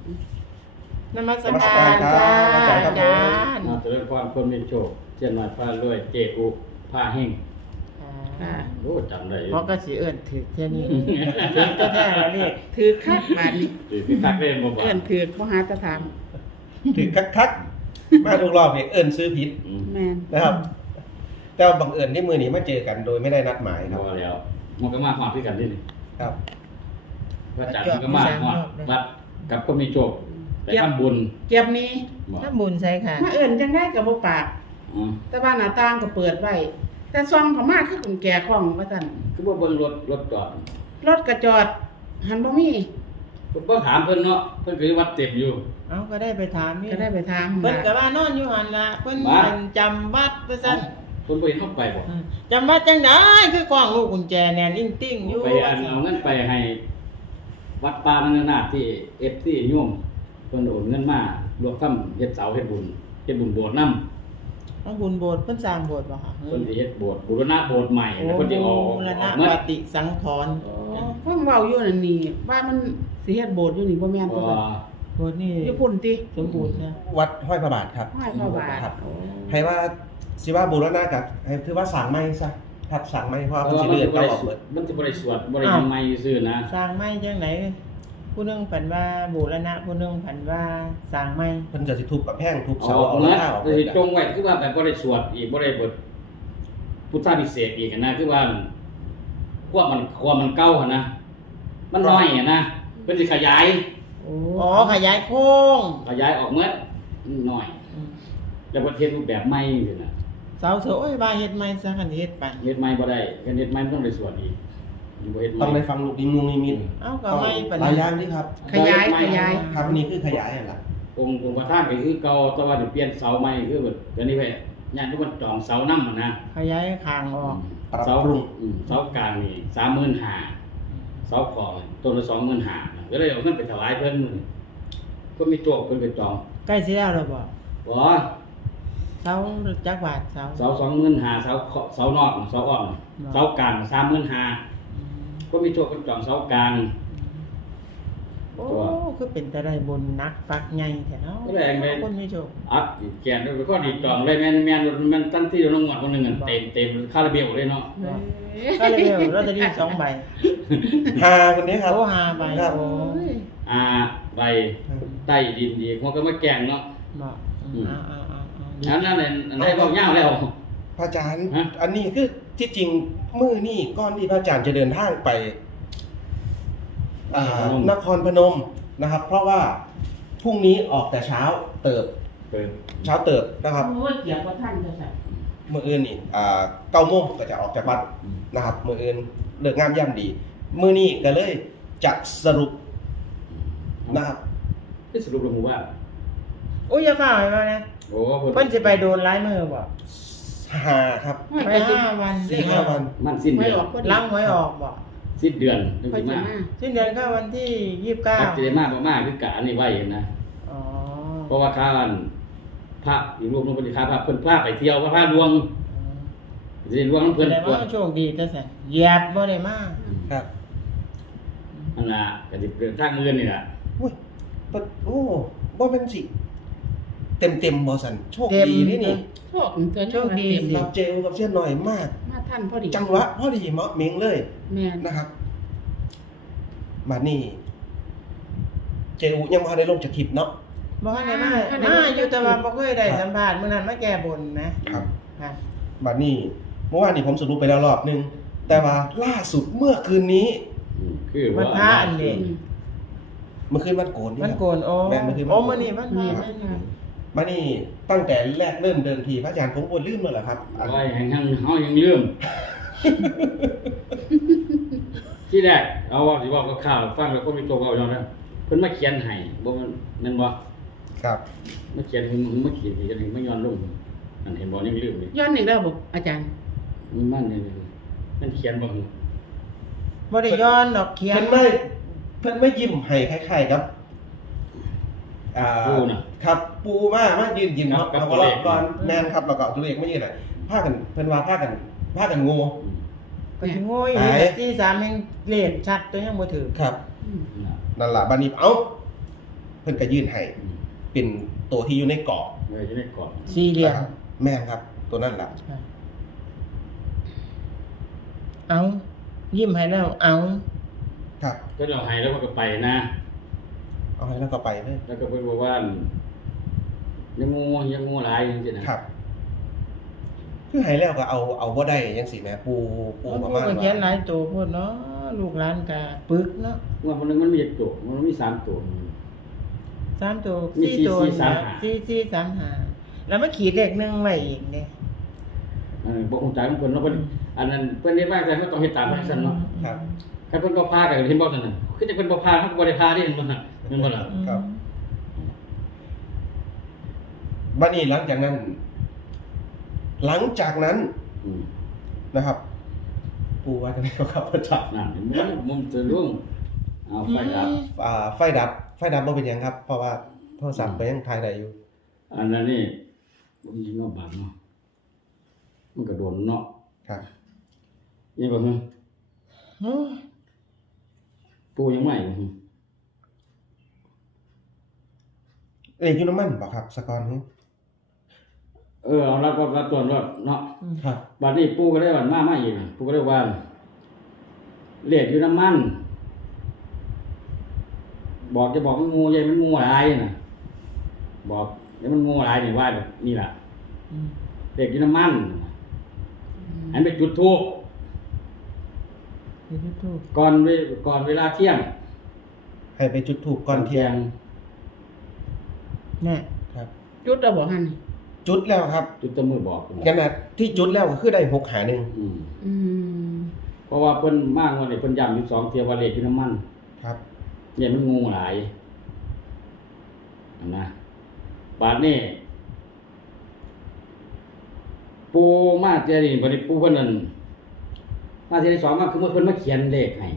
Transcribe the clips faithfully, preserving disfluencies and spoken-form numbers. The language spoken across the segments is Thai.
นมัสการจ้าอาจารย์มาเจริญพรคนมีโชคเช่นมาฟ้ารวยเจอุผ้าแห้งค่ะโอ้จำได้อยู่เพราะก็สิเอิ้นถือแค่นี้ถือก็แท้แล้วเรียกถือคักบาดนี้ถือคือคักเล่นบ่บ่เอิ้นถือบ่หาแตะถามถือคักๆ มาทุกรอบเนี่ยเอิญซื้อผิดอืมแม่นนะครับ แต่ว่าบังเอิญที่มือนี้มาเจอกันโดยไม่ได้นัดหมายครับบ่แล้วมันก็มาฮอดคือกันนี่นี่ครับพระอาจารย์มันก็มาฮอดวัดกับคนมีโชคแต่ทำบุญเก็บนี้บ่ถ้าบุญใส่ค่ะมาเอิ้นจังได้ก็บ่ปากอ๋อแต่ว่าหน้าต่างก็เปิดไว้แต่ซองเขามาคือกุญแจของว่าซั่นคือบ่เบิ่งรถรถจอดรถก็จอดหันบ่มีเพิ่นบ่ถามเพิ่นเนาะเพิ่นก็อยู่วัดเต็มอยู่เอาก็ได้ไปถามนี่ก็ได้ไปถามเพิ่นก็ว่านอนอยู่หั่นล่ะเพิ่นว่าเพิ่นจำวัดว่าซั่นเพิ่นบ่เห็นเฮาไปบ่จำวัดจังได๋คือกล้องลูกกุญแจแน่นอิ้งติ้งอยู่ไปอันเอาเงินไปให้วัดป่ามันนาถที่ เอฟ ซี โยมเพิ่นโอนเงินมารวมทำเฮ็ดเสาเฮ็ดบุญเฮ็ดบุญโบสถ์นำเอาบุญโบสถ์เพิ่นสร้างโบสถ์บ่คะเพิ่นสิเฮ็ดโบสถ์บูรณะโบสถ์ใหม่แล้วเพิ่นสิออกบูรณะเมื่อปฏิสังขรณ์อ๋อเพิ่นเว้าอยู่นั่นนี่ว่ามันสิเฮ็ดโบสถ์อยู่นี่บ่แม่นก็ตัวโบสถ์นี่อยู่พุ่นติสมบูรณ์นะวัดห้อยพระบาทครับห้อยพระบาทครับโอ้ให้ว่าสิว่าบูรณะกับให้ถือว่าสั่งไม้ซะครับสั่งไม้เพราะว่าเพเพิ่นราะสิว่ามันเลื่อนสิบ่ก็ได้ออกสเบิวดดมันสิบ่ได้สวดบ่ได้ยังใหม่ซื่อนะสร้างใหม่จังไดผู้หนึงเพิ่นว่าบูรณะผู้หนึงเพิ่นว่าสร้างใหม่เพิ่นจะสิทุบกับแพงทุบเอาเสาออกเอาเมื่อหน้าออกจะสิจงไว้คือว่าแบบบ่ได้สวดอีกบ่ได้บทพุทธาภิเษกอีกนะคือว่าความมันความมันเก่าหั่นนะมันน้อยหั่นนะเพิ่นสิขยายโอ้อ๋อขยายโค้งขยายออกเมื่อน้อย แล้วประเทศรูปแบบใหม่อยู่นะเสาเสาโอ้ยว่าเฮ็ดใหม่ซะคันเฮ็ดไปเฮ็ดใหม่บ่ได้กันเฮ็ดใหม่มันต้องได้ส่วนอีกมันบ่เฮ็ดใหม่ต้องได้ฟังลูกนิมุงนิมิตเอาก็ใหม่ปานหลายนี้อย่างนี่ครับขยายขยายครับอันนี้คือขยายนั่นล่ะองค์องค์ประธานก็คือเก่าแต่ว่าสิเปลี่ยนเสาใหม่คือแบบเดี๋ยวนี้เว้ยญาติทุกคนจองเสานำหั่นนะขยายข้างออกปรับเสาปรุงอืมเสากลางนี่ สามหมื่นห้าพัน เสาขอบต้นละ สองหมื่นห้าพัน ก็เลยเอาเงินไปถวายเพิ่นก็มีโจกเพิ่นไปจองใกล้สิแล้วแล้วบ่บ่เสาจักบาทเสาเสา สองหมื่นห้าพัน เสาขอบเสานอกเสาอ้อมเสากลาง สามหมื่นห้าพัน ก็มีโจกเพิ่นจองเสากลางโอ้คือเป็นแต่ได้บุญนักฟักใหญ่แท้เนาะก็แรงเลยคนมีโชคอัดแกนแล้วก็ดีจองเลยแม่นแม่นมันตั้งที่เราลงหมดคนหนึงอะเต็มเต็มคาราเบลเลยเนาะเอ้ยก็เลยเอาลอตเตอรี่สองใบหาคนนี้ครับโอ้ห้าใบครับโอ้อ่าใบใต้ดินอีกมันก็มาแกงเนาะบ่อืมอ่าอ่าอ่าอ่าอันนั้นเนี่ยอันได้บอกยาวแล้วพระอาจารย์ฮะอันนี้คือที่จริงมื้อนี้ก่อนที่พระอาจารย์จะเดินทางไปอ่านครพนมนะครับ เพราะว่าพรุ่งนี้ออกแต่เช้าเติบเปิดเช้าเติบนะครับโอ้ยเกียบบ่ทันเด้อจ้ะมื้ออื่นนี่อ่าเก้าโมงก็จะออกจากวัดนะครับมื้ออื่นเลิกงามยามดี มื้อนี้ก็เลยจะสรุปนะครับที่สรุปลงว่าโอ้ยอย่าฝ่าไปมานะโอ้เพิ่นสิไปโดนหลายมือบ่หาครับไปห้าวันสี่ห้าวันมันสิ้นไม่เดือนออกพอดีล้างหวยออกบ่สิ้นเดือนถึงค่อยสิสิมามาสิ้นเดือนก็วันที่ยี่สิบเก้าจักจะได้มากบ่มากคือกะอันนี้ไว้นะอ๋อเพราะว่าค่าอันพระอีกรูปหนึงเพิ่นสิค่าพระเพิ่นพาไปเที่ยวว่าพาลวงสิได้ลวงนำเพิ่เพิ่นนได้มาโชคดีแต่ซั่นเหยียบบ่ได้มาครับอันน่ะก็สิเดินทางมื้อนี่ล่ะอุ้ยปะโอ้บ่แม่นสิเต็มๆบ่สันโชคเต็มดีนี่นี่โชคมันเกินโชคดีเต็มสิเนาะเจลกับเส้นหน่อยมากมาทันพอดีจังหวะพอดีเหมาะเหมิงเลยแม่นนะครับมานี่ เจลยังบ่ทันได้ลงจากคลิปเนาะบ่ทันได้มามาอยู่แต่ว่าบ่เคยได้สัมภาษณ์มื้อนั้นมาแก้บนนะครับ ค่ะมานี่เมื่อวานนี้ผมสรุปไปแล้วรอบนึง แต่ว่าล่าสุดเมื่อคืนนี้อืมคือวัว่านพระอันนี้อืมเมื่อคืนวันโกนนี่มันครับโกนโอ้แม่นมันคือมันโอ้โกนมื้อนี้วันพระนี่แม่นค่ะมานี่ตั้งแต่แรกเริ่มเดินทีพระอาจารย์ผมก็ลืมแล้วเหรอครับอันร้อยแห่งหังเฮายังลืม ที่แรกเอาว่าสิบอกกับข่าวฟังแล้วก็มีตัวเอาอย่างนั้นเพิ่นมาเขียนให้บ่มันนั่นบ่ครับมาเขียนให้มึงมาเขียนให้จังไม่ย้อนลงอันเห็นบ่ยังลืมนี่ย้อนอีกแล้วบ่อาจารย์มันนี่มันเขียนบ่ฮู้บ่ได้ย้อนดอกเขียนเพิ่นไม่เพิ่นไม่ยิ้มให้คล้ายๆครับอ่าปูน่ะครับ ปูมามายืนยิ้มครับเนาะกับแล้วก็ตัวเลขก่อนแม่นครับแล้วก็เอาตัวเลขมายืนน่ะพากันเพิ่นว่าพากันพากันโง่อืมก็สิโง่อยู่ไหนที่สามแห่งเลขชัดตัวยังบ่ถือครับอืมน่ะนั่นล่ะบัดนี้เอ้าเพิ่นก็ยื่นให้เป็นตัวที่อยู่ในกรอบเออจะได้ก่อนสี่เหลี่ยมนะครับแม่นครับ ตัวนั้นล่ะเอายิ้มให้แล้วเอาครับก็เราให้แล้วมันก็ไปนะเอาให้แล้วก็ไปเลยแล้วก็เพิ่นบอกว่ายังงูยังงูหลายจังซี่นะครับคือให้แล้วก็เอาเอาบ่ได้จังซี่แหมปูปูโอ้ประผู้มาณก็เขียนหว่าลายตัวพูดเนาะลูกหลานก็ปึกเนาะว่าคนนึงมันมีเจ็ดตัวมันมีสามตัวสามตัวมีสี่ตัวสี่สี่สามห้าสี่สี่สามห้าแล้วมาขีดเลขหนึ่งไว้อีกเด้อันนั้นบ่คงใจของเพิ่นเนาะเพิ่นอันนั้นเพิ่นเฮ็ดว่าจังซั่นเฮาต้องเฮ็ดตามนั้นซั่นเนาะครับคันเพิ่นบ่พาก็เห็นบ่ซั่นน่ะคือจะเพิ่นบ่พาเฮาก็บ่ได้พาเด้มันน่ะแม่นบ่ล่ะครับ บัดนี้หลังจากนั้น หลังจากนั้นอืมนะครับ ปูว่าจะได้เขาขับประจับนั่นเห็นบ่มุมตะลุงเอาไฟดับอ่าไฟดับ ไฟดับบ่เป็นหยังครับ เพราะว่าโทรศัพท์ก็ยังถ่ายได้อยู่อันนั้นนี่บ่มีเนาะบาดเนาะมันก็โดนเนาะครับนี่บ่ฮึโอ้ยปูยังไม่บ่ฮึเอ้ยอยู่น้ำมันบ่ครับสกอนฮึเออเอารับรับรับตัวรถเนาะครับบัดนี้ปูก็ได้ว่ามามาอีกน่ะปูก็ได้ว่าเลขอยู่น้ำมัน บอกจะบอกมันงูใหญ่มันงูหลายน่ะ บอกแล้วมันงูหลายนี่ว่าแบบนี่ล่ะอืมเลขอยู่น้ำมันอันไปจุดธูปเดี๋ยวจะถูกก่อนเวก่อนเวลาเที่ยงให้ไปจุดถูกก่อนเที่ยงแน่ครับจุดเอาบ่หั่นจุดแล้วครับจุดแตะมือบอกขนาดที่จุดแล้วก็คือได้หกหาหนึ่งอืมอืมเพราะว่าเพิ่นมากกว่านี่เพิ่นย้ำอยู่สองเที่ยวว่าเลขอยู่น้ำมันครับเนี่ยมันงูหลายอันนะบาดนี้ปูมาเจอนี่บัดนี้ปูเพิ่นนั่นมาเจอที่สองมาคือเพิ่นมาเขียนเลขให้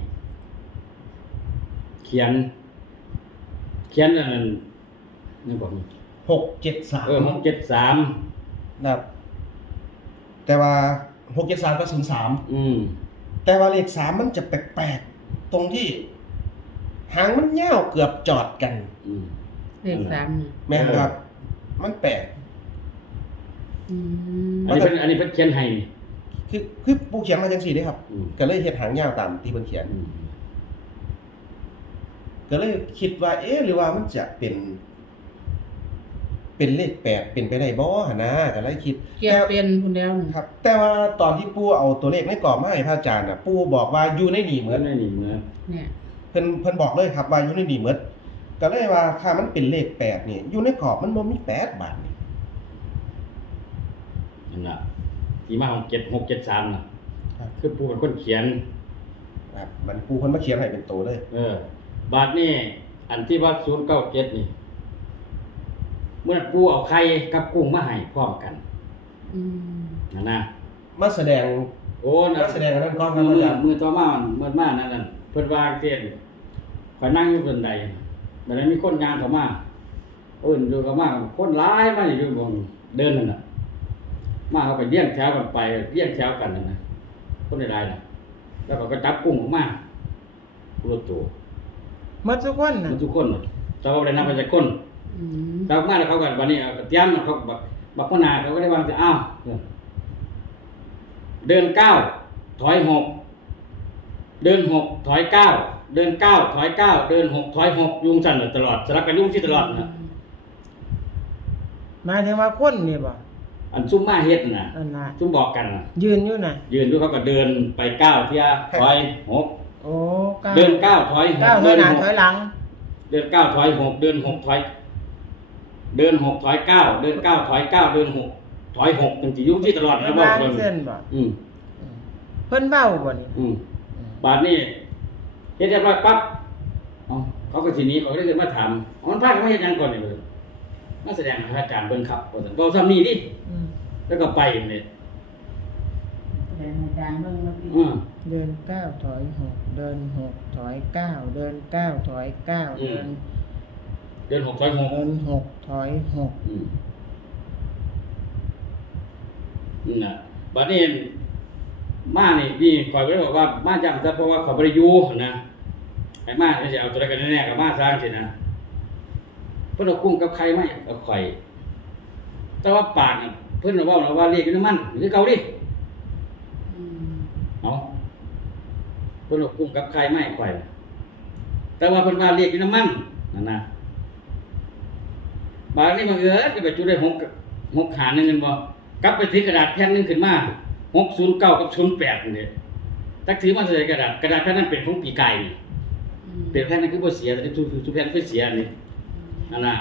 เขียน เขียนอันนั้นนี่บอกนี่หกเจ็ดสามเออหกเจ็ดสามนะครับ แต่ว่าหกเจ็ดสามก็ศูนย์สามอืมแต่ว่าเลขสามมันจะแปลกๆ ตรงที่ หางมันเง่าวเกือบจอดกันอืมเลขสามนี่แม่นครับ มันแปลกอืมอันนี้เป็นอันนี้เป็นเขียนให้นี่คือคือปูเขียนมาจังสี่เด้ครับอืมก็เลยเฮ็ดหางเง่าวตามที่เพิ่นเขียนอืมก็เลยคิดว่า เอ๊ะหรือว่ามันจะเป็น เป็นเลขแปดเป็นไปได้บ่หั่นนะก็เลยคิดเกียแต่เป็นพุ่นแล้วนี่ครับ แต่ว่าตอนที่ปู่เอาตัวเลขในกรอบมาให้พระอาจารย์น่ะปู่บอกว่าอยู่ในนี่เหเหมืมืออน นนี่เหมือนเนี่ยเพิ่นเพิ่นบอกเลยครับว่าอยู่ในนี่เหมือนก็เลยว่าถ้ามันเป็นเลขแปดนี่อยู่ในกรอบมันบ่มีแปดบาทนี่นั่นล่ะที่มาของเจ็ดหกเจ็ดสามน่ะคือปูเป็นคนเขียนครับมันปู่เพิ่นมาเขียนให้เป็นตัวเลยเออ บาทนี่อันที่ว่าศูนย์เก้าเจ็ดนี่ เมื่อปูเอาไข่กับกุ้งมาให้พร้อมกันอืมนะนะมาแสดงโอ้นะมาแสดงอันนั้นก่อนคมืรับออาจารย์มือต่อมาเมื่อมานั่นนั่นเพิ่นวางเตียนข่อยนั่งอยู่บนใดบัดนั้นมีคนงานเข้ามาโอ้ยดูเข้ามาคนร้ายมาอยู่บนเดินนั่นน่ะ มาเขาไปเลี้ยงแถวกันไปเลี้ยงแถวกันนั่นนะคนใดๆน่ะ แล้วก็ก็จับกุ้งออกมาผู้ละตัวหมดทุกคนน่ะมันทุกคนน่ะแต่ว่าบ่ได้นับไปจากคนอืมเรามาแล้วเขากันวันนี้เอาเตรียมเขาบักบักพนาเขาก็ได้วางจะอ้าวเดินเก้าถอยหกเดินหกถอยเก้าเดินเก้าถอยเก้าเดินหกถอยหกยุงสั่นตลอดสลับกันยุงที่ตลอดนะหมายถึงว่าคนนี่บ่อันซุ่มมาเฮ็ดน่ะอันน่ะซุ่มบอกกันน่ะยืนอยู่น่ะยืนด้วยเขาก็เดินไปเก้าเที่ยถอยหกโอ้ก้าวเดินเก้าถอยหกก้าวถอเดิยนหน้าหกถอยหลังเดินเก้าถอยหกเดินหกถอยเดินหกถอยเก้าเดินเก้าถอยเก้าเดินหกถอยหกจังสิยุ่งที่ตลอดนะวางพิ่เส้นบ่อืมเพิ่นเว้าบ่นี่อืมบาทนี่เฮ็ดเรียบร้อยปั๊บเอ้าเขาก็ทีนี้เขาก็ได้เกินมาถามเอามันพากันมาเฮ็ดหยังก่อนนี่เลยมาแสดงให้พระอาจารย์เบิ่งครับว่าซั่นเว้าซ้ำนี่ดิอืมแล้วก็ไปนี่แสดงอาจารย์เบิ่งมาพี่อืมเดินเก้าถอยหกเดินหกถอยเก้าเดินเก้าถอยเก้าอืมเดินเดินหกถอยหกเดินหกถอยหกอืมนี่น่ะบาดนี้มานี่นี่ข่อยก็เลยบอกว่ามาจังซะเพราะว่าเขาบ่ได้อยู่นะให้มาสิเอาตัวใดกันแน่ๆก็มาสร้างสินะเพิ่นเอากุ้งกับไข่มาเอาไข่แต่ว่าปากน่ะเพิ่นเว้าว่าเรียกอยู่น้ำมันคือเก่าดิเอาเพิ่นเอากุ้งกับไข่มาให้ไข่แต่ว่าเพิ่นว่าเรียกอยู่น้ำมันนั่นน่ะบาดนี้บังเอิญก็ไปจุดได้หก หกหาหนึ่งกันบ่กลับไปถือกระดาษแผ่นนึงขึ้นมาหกศูนย์เก้ากับศูนย์แปดนี่ตักถือมาใส่กระดาษกระดาษแผ่นนั้นเป็นของปีไก่นี่เป็นแผ่นนั้นคือบ่เสียแต่ทุกทุกแผ่นคือเสียนี่นั่นน่ะ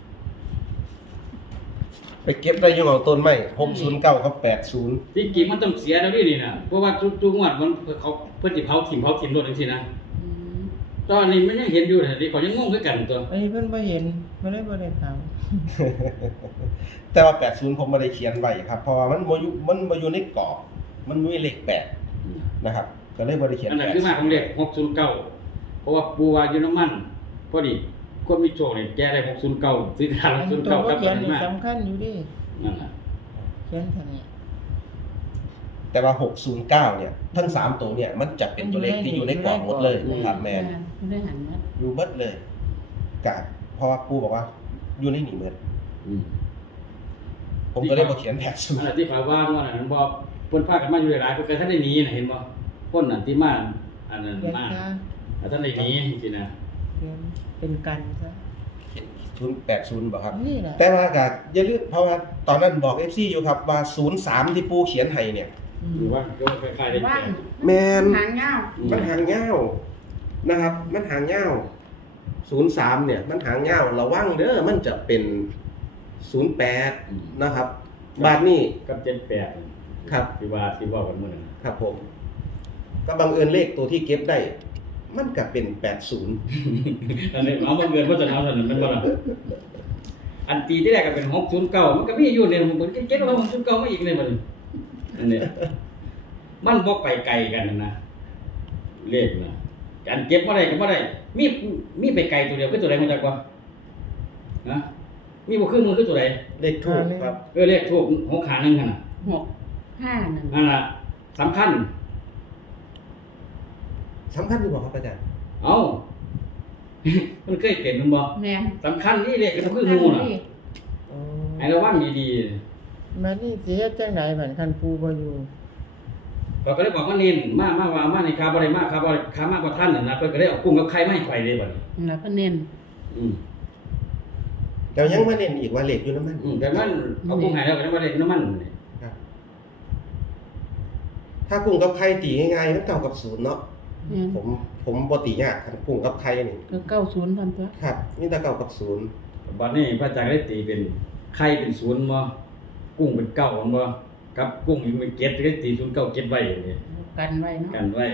ไปเก็บได้อยู่ของต้นไม้หกศูนย์เก้ากับแปดศูนย์ที่จริงมันต้องเสียแล้วนี่นี่น่ะเพราะว่าทุกทุกงวดมันเขาเพิ่นสิเผาถิ่มเผาถิ่มรถจังซี่นะตอนนี้มันยังเห็นอยู่น่ะดิเขายังงงคือกันตัวอันนี้เพิ่นบ่เห็นบ่ได้บ่ได้ถามแต่ว่าแปดศูนย์ผมไม่ได้เขียนไว้ครับเพราะว่ามันบ่อยู่มันบ่อยู่ในกรอบมันมีเลขแปดนะครับก็เลยบ่ได้เขียนอันนั้นแปดคือมาของเลขหกศูนย์เก้าเพราะว่าปูว่าอยู่น้ำมันพอดีคนมีโชคนี่แก้ได้หกศูนย์เก้าซื้อกระดาษหกศูนย์ตัวเก้าบ่กับเขียอันนนี่มาสำคัญอยู่ดินั่นน่ะเขียนเท่านี้แต่ว่าหกศูนย์เก้าเนี่ยทั้งสามตัวเนี่ยมันจะเป็นตัวเลขที่อยู่ในกรอบหมดเลยครับแมนไม่ได้หันมาอยู่เบิดเลยกะเพราะว่าปู่บอกว่าอยู่ในนี่เบิดอืมผมก็เลยบ่เขียนแปดศูนอันย์นั้นที่ข่อยว่าว่านั่นบอกเพิ่นพากันมาอยู่หลายๆเพิ่นก็ท่านได้หนีน่ะเห็นบ่คนนั่นที่มาอันนั้นเขียนมาซะแต่ท่านได้หนีจริงๆนะเขียนเป็นกันซะศูนย์แปดศูนย์บ่ครับนี่แหละแต่ว่าก็อย่าลืมเพราะว่าตอนนั้นบอก เอฟ ซี อยู่ครับว่าศูนย์สามที่ปู่เขียนให้เนี่ยอืมหรือว่าก็คล้ายๆได้ว่างแมนหางเงามันหางยาวนะครับ มันหางยาวศูนย์สามเนี่ย มันหางยาวระวังเด้อมันจะเป็นศูนย์แปดนะครับ บาทนี้กับเจ็ดแปดครับที่ว่าที่ว่ากันมื้อนั้นครับผม ก็บังเอิญเลขตัวที่เก็บได้ มันก็เป็นแปดศูนย์อันนี้เอามาเงินเพราะจะเอาเท่านั้นมันบ่ล่ะอันตีที่แรกก็เป็นหกศูนย์เก้ามันก็มีอยู่เนี่ยผมก็เก็บเอาหกศูนย์เก้ามาอีกเลยบัดนี้อันนี้มันบ่ไปไกลกันนะเลขนะอันเก็บบ่ได้ก็บ่ได้มีมีไปไกลตัวเดียวคือตัวใดมันจักว่านะมีบ่คือมือคือตัวใดเลขถูกครับเออเลขถูกหกหาหนึ่งหั่นน่ะหกห้าหนึ่งนั่นล่ะสำคัญสำคัญหรือเปล่าครับอาจารย์เอ้า มันเคยเป็นมันบ่แม่นสำคัญนี่เลขก็คือหมู่น่ะอ๋อให้ระวังดีมานี่สิเฮ็ดจังได๋บัดคันปู่บ่อยู่ๆเขาก็เลยบอกว่านินมามาว่ามาในคาบ่ได้มาคาบ่ได้คามากกว่าท่านน่ะนะเพิ่นก็ได้เอากุ้งกับไข่มาให้ข่อยเลยบัดนี้แล้วก็เน้นอืมเดี๋ยวยังมาเน้นอีกว่าเลขอยู่น้ำมันอืมแต่มันเอากุ้งให้แล้วก็ได้บ่ได้น้ำมันนี่ครับ ถ้ากุ้งกับไข่ตีง่ายๆมันเก่ากับศูนย์เนาะแม่นผมผมบ่ตียากครับกุ้งกับไข่นี่ก็เก้าศูนย์พันตัวครับนี่แต่เก่ากับศูนย์บัดนี้พระอาจารย์ได้ตีเป็นไข่เป็นศูนย์บ่กุ้งเป็นเก้าบ่กับกุ้งอยู่เป็นเจ็ดก็ได้ตีศูนย์เก้าเจ็ดไว้อย่างนี้กันไว้เนาะกันไว้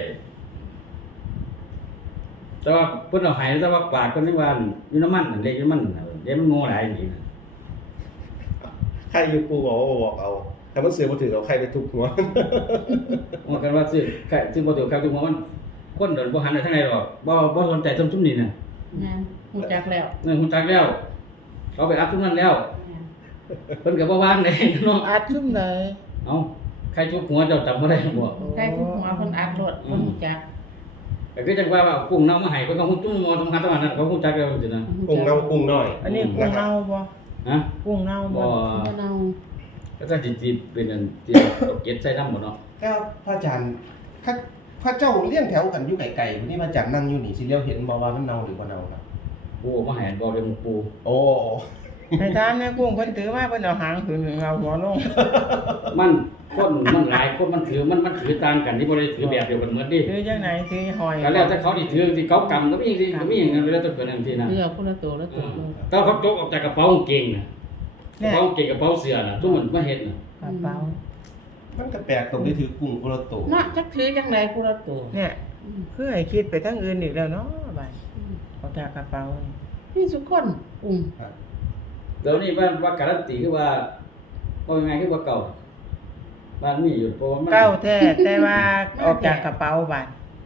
แต่ว่าเพิ่นเอาให้แต่ว่าปากเพิ่นนี่ว่าอยู่น้ำมันนั่นเลขอยู่น้ำมันน่ะเดี๋ยวมันโง่หลายจริงๆนะไข่อยู่ปูบอกว่าบอกเอาถ้ามันเสือมาถือเอาไข่ไปทุบหัวว่ากันว่าซื้อไข่ซื้อบ่ถูกครับทุกมื้อมันคนเดินบ่หันไปทางไหนหรอกบ่บ่สนใจซุมๆนี่น่ะแม่นฮู้จักแล้วเงินคุณจักแล้วเขาไปอัพทุกนั้นแล้วแม่นเพิ่นก็บ่ว่างเลยเนาะอัดซุ่มไหนเอ้าใครทุบหัวเจ้าจำบ่ได้บ่ใกล้ทุกหัวเพิ่นอัดรถเพิ่นฮู้จักก็คือจังว่าว่ากุ้งเน่ามาให้เพิ่นก็ฮู้ตุ้มมอสำคัญตรงนั้นเขาฮู้จักแล้วจังซี่นะกุ้งเน่ากุ้งน้อยอันนี้กุ้งเน่าบ่ฮะกุ้งเน่าบ่บ่บ่เนาก็จะสิๆเป็นอันที่เอาเก็บใส่นำบ่เนาะก็พระอาจารย์ข้าพระเจ้าเลี้ยงแถวกันอยู่ไกลๆวันนี้พระอาจารย์นั่งอยู่นี่สิเลี้ยวเห็นบ่ว่ามันเน่าหรือบ่เน่าครับปูเอามาให้บอกเรื่องปูโอ้ให้ถามแม่กุ้งเพิ่นถือมาเพิ่นเอาหางขึ้นเอาหัวลงมันคนมันหลายคนมันถือมันมันถือต่างกันนี่บ่ได้ถือแบบเดียวกันหมดดิถือจังไหนถือหอยก็แล้วแต่เขาที่ถือที่เขากำก็มีสิก็มีอย่างนั้นแล้วแต่เกิดจังซี่นะเพื่อคนละตัวละเอตัวอเลยแต่เขาจกออกจากกระเป๋ากางเกงน่ะกระเนี่ยเป๋ากางเกงกระเป๋าเสื้อน่ะทุกมันมาเฮ็ดน่ะกระเป๋ามันก็แปลกตรงที่ถือกุ้งคนละตัวเนาะจักถือจังไดคนละตัวเนี่ยอืมคือให้คิดไปทางอื่นอีกแล้วเนาะบัดออกจากกระเป๋ามีสุกคนอุ้มครับเดี๋ยวนี้บ้านว่าการันตีคือว่าว่ายังไงคือว่าเก่าบ้านมีอยู่เพราะว่ามันเก้าแท้แต่ว่าออกจากกระเป๋าบัด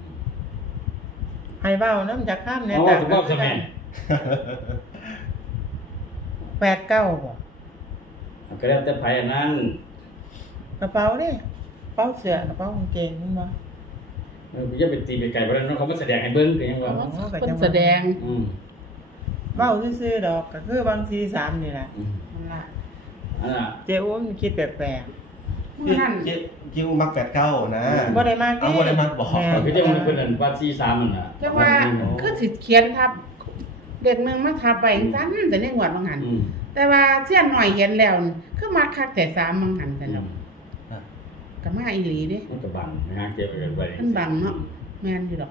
ให้เว้านํจากข้ามเนี่ยเอาว่าถูกต้องซะแม่นแปดเก้าบ่ก็แล้วแต่ไผอันนั้นกระเป๋าเด้กระเป๋าเสื้อกระเป๋ากางเกงมันบ่เอออย่าไปตีไปไกลบ่ได้เนาะเขามาแสดงให้เบิ่งก็ยังว่าเพิ่นแสดงอืมบเว้าซื่อๆดอกก็คือบางซีสามนี่แหละอืมนั่นล่ะอันน่ะเจ้าอุ้มคิดแปลกเมื่อนั้นเจ๊จิวมักแปดเก้านะๆบ่ได้มากเอาบ่ได้มักบอกแม่ก็จะมันเป็นอันว่าสี่สามมันน่ะแต่ว่าคือสิเขียนทับเด็กหนึงมาทับไปซั่นแต่ในงวดบางหันอืมแต่ว่าเสี้ยนหน่อยเห็นแล้วนี่คือมักคักแต่สามบางหันซั่นดอกก็มาอีหลีเด้มันก็บังนะฮะเก็บไปกันไปมันบังเนาะแม่นอยู่ดอก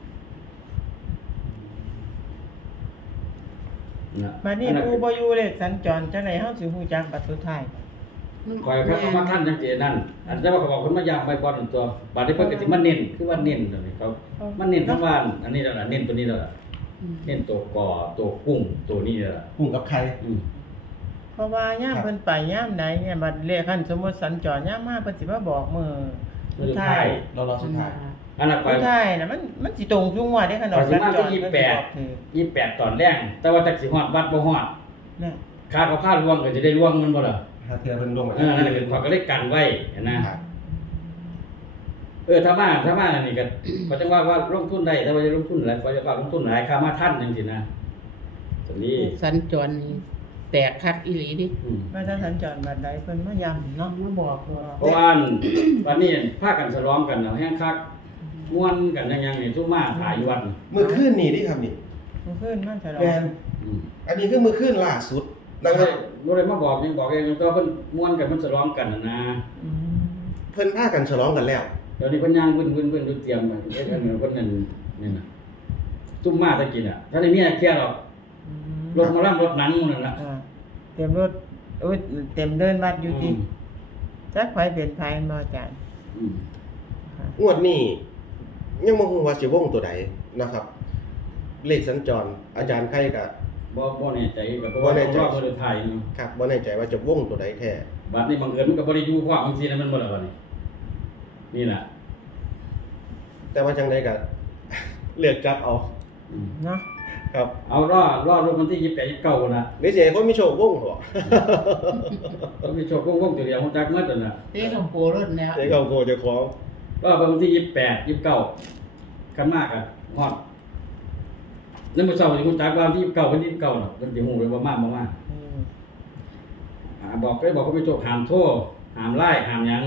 นะบัดนี้กูบ่อยู่เลยสัญจรจังได๋เฮาสิฮู้จักบัดสุดท้ายคอยครับมาท่านจังเจนั่นอันจะว่าเขาบอกคนมายามไปก่อนตัวบัดนี้เพิ่นก็สิมาเน้นคือว่าเน้นตรงนี้เขามันเน้นทั้งว่าอันนี้แล้วล่ะเน้นตัวนี้แล้วล่ะอืมเน้นตัวก่อตัวกุ้งตัวนี้แล้วล่ะกุ้งกับไข่อืมเพราะว่ายามเพิ่นไปยามใดเนี่ยบัดเลขคันสมมุติสัญจรยามมาเพิ่นสิมาบอกมื้อสุดท้ายเรารอสุดท้ายอันนั้นคอยสุดท้ายน่ะมันมันสิตรงทุกงวดเด้คันดอกข้อยสิสัญมาจที่รยี่สิบแปดเพิ่นสิบอกยี่สิบแปดตอนแรกแต่ว่าจักสิฮอดวัดบ่ฮอดคือเนี่ยค่าเขาค่าล่วงก็จะได้ล่วงมันบ่ล่ะถ้าเธอเพิ่นลงมาเออนั่นคือเขาก็เลยกันไว้นะครับ เออถ้ามาถ้ามาอันนี้ก็ เขาจังว่าว่าลงทุนได้ถ้าว่าจะลงทุนอะไรเขาจะว่าลงทุนหลายค่ามาท่านจังซี่นะตรงนี้สัญจรนี่แตกคักอีหลีดิอืมว่าถ้าสัญจรบัดใดเพิ่นมาย้ำเนาะเนาะมาบอกว่าเพราะว่าอันวันนี้พากันฉลองกันเนาะแห้งคักม่วนกันยังยังนี่ทุกมาถ่ายอยู่วัดมือขึ้นนี่ดิครับนี่มันขึ้นมาฉลอแมงนอืมอันนี้คือมือขึ้นล่าสุดบ่นะคได้รับบ่ได้มาบอกยังบอกเองก็เพิ่นม่วนกันมันฉลองกันน่ะนะอืมเพิ่นพากันฉลองกันแล้วเดี๋ยวนี้เพิ่นย่างเพิ่นเพิ่นเพิ่นดูเตรียมมาเอ๊ะเพิ่นเพิ่นนั่นนี่น่ะซุ่มมาตะกี้น่ะถ้าได้เมียเคลียร์หรอกอืมรถหมาลํรถหนังหมู่นั่นน่ะอ่าเต็มรถโอ้ยเต็มเดินวัดอยู่ติมจักไผเป็นไผบ่อาจารย์อืมงวดนี้ยังบ่ฮู้ว่าสิวงตัวใดนะครับ เลขสัญจร อาจารย์ไข่ก็บ่บ่แน่ใจก็เพราะว่าบ่แน่ใจรอบมื้อท้ายเนาะครับบ่แน่ใจว่าจะวงตัวใดแท้บัดนี้บังเอิญมันก็บ่ได้อยู่พร้อมจังซี่นะมันบ่ล่ะบัดนี้นี่ล่ะแต่ว่าจังไดก็ เลือกจับเอาอืมเนาะครับเอารอรอรถวันที่ยี่สิบแปด ยี่สิบเก้าน่ะนี่สิให้คนมีโชควงบ่ก็มีโชควงๆตัวเดียวฮู้จักหมดนั่นน่ะเต้ของโปรถแล้วเจ๊เขาโกเจะของรอวันที่ยี่สิบแปด ยี่สิบเก้าคันมากอ่ะฮอดนั่นมื้อเช้าสิฮู้จักว่าวันที่ยี่สิบเก้าวันที่ยี่สิบเก้าน่ะเพิ่นสิฮู้เลยว่ามาบ่มาอืมอ่าบอกไปบอกเขาไปโชคห้ามโทรห้ามไล่ห้ามหยัง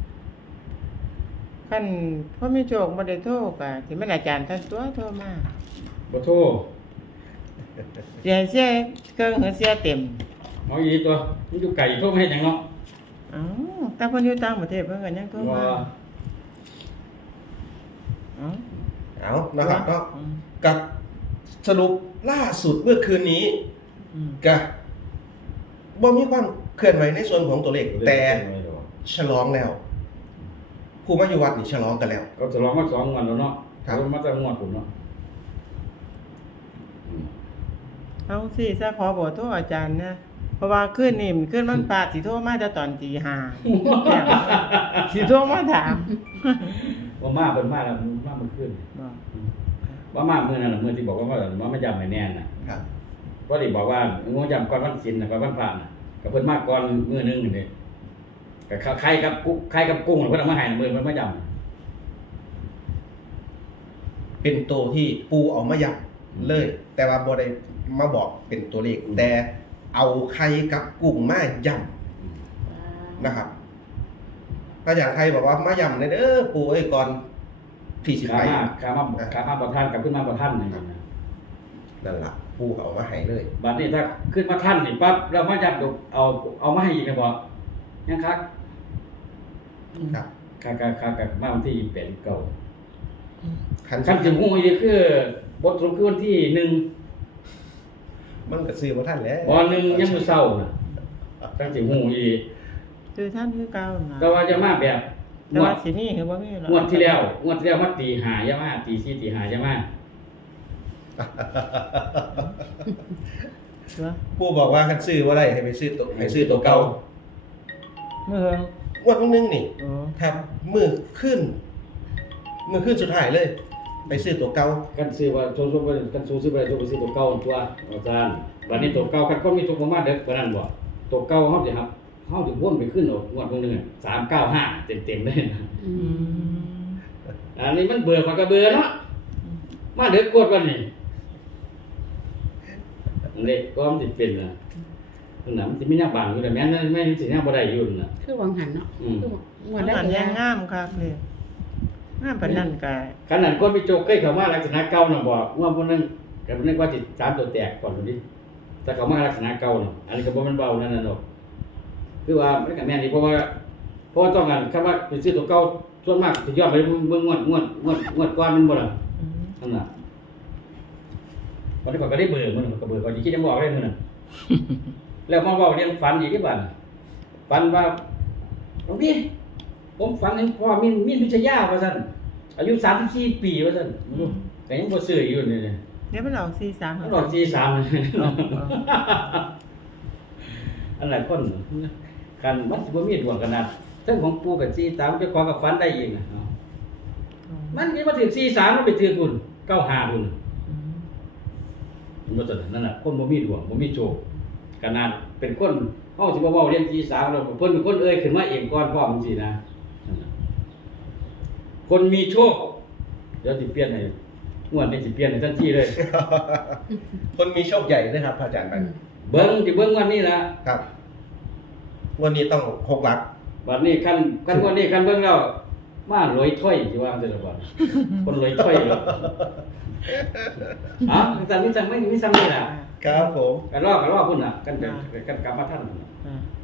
คันพ่อมีโชคบ่ได้โทรก็สิแม่นอาจารย์ท่านตัวโทรมาบ่โทรเสียเสียเครื่องหรือเสียเต็มเอาอีกตัวมันอยู่ไกลโทรมาเฮ็ดหยังเนาะเอ้าแต่เพิ่นอยู่ต่างประเทศเพิ่นก็ยังโทรบ่มาเอ้าเอานะครับเนาะอืมกับสรุปล่าสุดเมื่อคืนนี้อืมก็บ่มีความเคลื่อนไหวในส่วนของตัวเลขแต่ฉลองแล้วผู้มาอยู่วัดนี่ฉลองกันแล้วก็จะลองมาสองวันแล้วเนาะครับเอามาแต่งวดพุ่นเนาะอืมเอาสิซะขอบ่โทรอาจารย์นะเพราะว่าคืนนี้มันคืนมันพลาดสิโทรมาแต่ตอนตีห้า สิโทรมาถามว่ามาเพิ่นมาแล้วมาเมื่อคืนบอกว่ามามื้อนั้นน่ะมื้อที่บอกว่าว่าว่ามาย้ำให้แน่นน่ะครับก็ได้บอกว่างูย้ำก่อนวันศีลน่ะก่อนวันพระน่ะก็เพิ่นมาก่อนมื้อนึงนี่เด้ก็ใครกับกุ๊กใครกับกุ้งน่ะเพิ่นเอามาให้น่ะมื้อเพิ่นมาย้ำเป็นตัวที่ปูเอามายับเลย แต่ว่าบ่ได้มาบอกเป็นตัวเลขแต่เอาไข่กับกุ้งมาย่ำนะครับอาจารย์ไข่บอกว่ามาย่ำในเด้อปูเอ้ยก่อนที่สิขาไปมาขามาขามาประทานกับขึ้นมาประทานนี่นะนั่นล่ะปูเอามาให้เลยบัดนี้ถ้าขึ้นมาท่านนี่ปั๊บแล้วมาย้ำเอาเอามาให้อีกนะบ่ยังคักครับคักคักคักมาวันที่ยี่สิบแปด ยี่สิบเก้าคันคันสิฮู้อีกคือบทสรุปคือวันที่หนึ่งมันก็ซื้อบ่ทันแล้วบ่หนึ่งยังมื้อเช้าน่ะคันสิฮู้อีกคือท่านคือเก่านะก็ว่าจะมาแบบแต่งวว่าดสิมีคือบ่มีหรอกงวดที่แล้วงวดที่แล้วมาตีห้าอย่ามาตีสี่ตีห้าอย่ามาเนาะปูบอกว่าคันซื้อบ่ได้ให้ไปซื้อตัวให้ซื้อตัวเก่าเมื่องวดนึงนี่โอ้ครับมือขึ้นมือขึ้นสุดท้ายเลย ไปซื้อตัวเก่ากันซื้อว่าโซโซบ่กันซื้อบ่ได้ตัวไปซื้อตัวเก่าตัวอาจารย์บัดนี้ตัวเก่าคันคนมีทุกข์มาเด้อปานนั้นบ่ตัวเก่าเฮาสิครับเฮาสิวนไปขึ้นเอางวดนึงอะสามเก้าห้าเต็มๆเลยนะอือืมมอันนี้มันเบื่อข้อยก็เบื่อเนาะมาเด้อกดวันนี้อืมนนี้ก็มันสิเป็นน่ะนั่นน่ะมันสิมีหน้าบางอยู่แต่แม่นแม่นสิหน้าบ่ได้อยู่นั่นน่ะคือวังหันเนาะอืมคือวัมันนได้หันยังงามครับเลยงามปานนั้นก็ขนาดคนไปโจกเคยเข้ามาลักษณะเก่าน่ะบอกว่าพวกนั้นก็นึกว่าสิสามตัวแตกก่อนพุ่นดิแต่เข้ามาลักษณะเก่าน่ะอันนี้ก็บ่แม่นเบานั่นน่ะดอกคือว่ามันก็แม่นดีเพราะว่าเพราะว่าต้องการคำว่าไปซื้อตัวเก่าส่วนมากสิยอดไปเบิ่งงวดงวดงวดงวดก่อนมันบ่ล่ะอืมนั่นน่ะวันนี้ก่อนก็ได้เบื่อมันก็เบื่อก่อนจะคิดจะบอกได้มันน่ะ แล้วมาบอกเรื่องฝันอีกที่บ้านฝันว่าหลวงพี่ผมฝันเห็นพ่อมีนมีนพิชยาว่าซั่นอายุสามสิบสี่ปีว่าซั่นแต่ยังบ่ซื้ออยู่นี่เนี่ยเดี๋ยวมันออกสี่สามมันบอกสี่สามอันไหนคนกันมันสิบ่มีดวงขนาดเรื่องของปู่กับสี่สามเจ้าของกับฝันได้เองน่ะเอามันสิมาถึงสี่สามมันไปถึงคุณเก้าห้าคุณ มันบ่ซั่นนั่นน่ะคนบ่มีดวงบ่มีโชคขนาดเป็นคนเฮาสิบ่เว้าเรื่องที่สามแล้วเพิ่นเป็นคนเอ่ยขึ้นมาเองก่อนพร้อมจังซี่นะนั่นน่ะคนมีโชคเดี๋ยวสิเปลี่ยนให้งวดนี้สิเปลี่ยนให้ทันทีเลยคนมีโชคใหญ่นะครับพระอาจารย์ไปเบิ่งสิเบิ่งวันนี้ล่ะครับวันนี้ต้องหกหลักบัดนี้คันคันงวดนี้คันเบิ่งแล้วมาลอยถ้อยสิว่าจังซี่ล่ะบ่คนลอยถ้อยแล้วอ๋อจังมีจังไม่มีซ้ำนี่ล่ะครับผมกันรอกันรอพุ่นน่ะกันกันกันกลับมาทันพุ่นน่ะ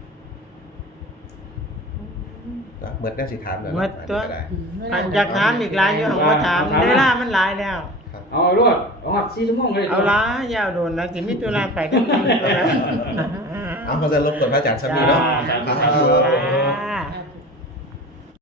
อ่าเหมือนได้สิถามหน่อยหมดตัวก็ได้อันอยากถามอีกหลายอยู่ของบ่ถามเวลามันหลายแล้วครับเอารวดเอาฮอดสี่ชั่วโมงเลยเอาละยาวโดนนะสิมีตุลาไปทั้งนั้นเลยนะเอาเขาจะรบกวนพระอาจารย์สักนิดเนาะจ้าครับจ้าจ้า